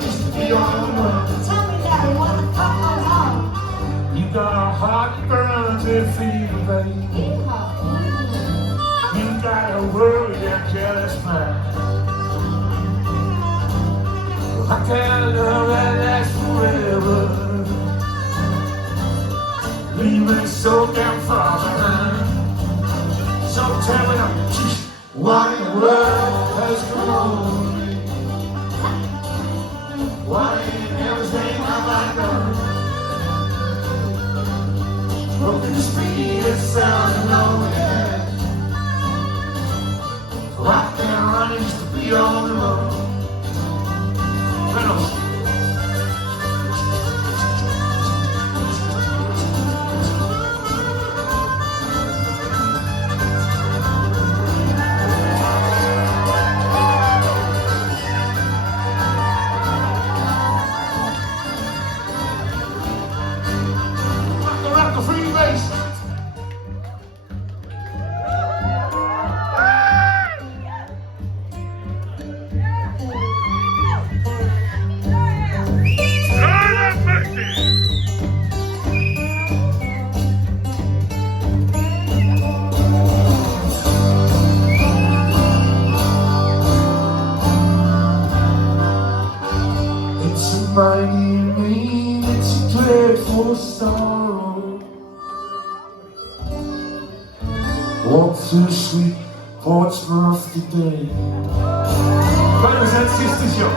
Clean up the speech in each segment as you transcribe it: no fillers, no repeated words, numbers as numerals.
just to be on the run. Tell me, Daddy, what the fuck goes on? You got a heart that burns with fever, baby. You got a worried and jealous mind. I can't love that lasts forever. Leaving so damn far behind. So tell me now, what in the world has come over me? Why ain't everything have I done? Broken the speed, it sounds lonely. So out there running just to be on the road. Reynolds. Rock the free bass. It's a mighty rain, it's a dreadful sorrow. Walk through sweet Portsmouth today. Brothers and sisters, yo,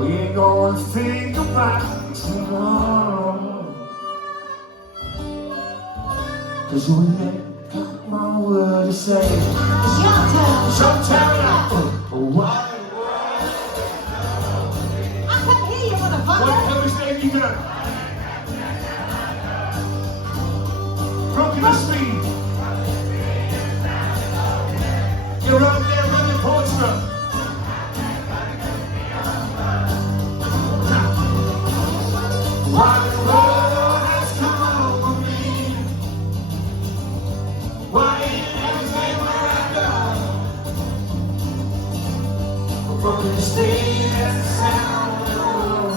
we ain't gonna think about tomorrow. 'Cause we ain't got one word to say. It's your turn. So tell me now, what? I can't hear you, motherfucker. What everything you got? Broken the speed. You're out there running Portsmouth. Why the world has come over me? Why ain't everything where I go? Broken the speed and the sound of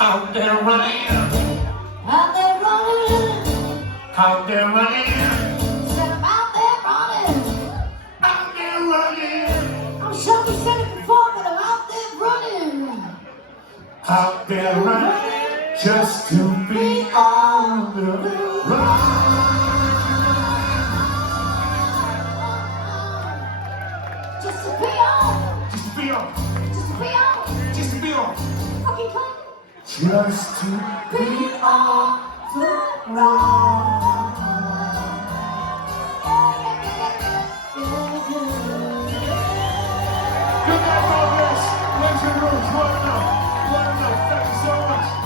out there running, Out there running. out there running, Said I'm out there running. out there running, I'm sure we said it before, but I'm out there running. out there running, just to be on the run. Just to be on. Just to be on, Just to be on. just to be on, Fucking come. just to be on the run. Good night, God bless. Legend Roots, one enough, thank you so much.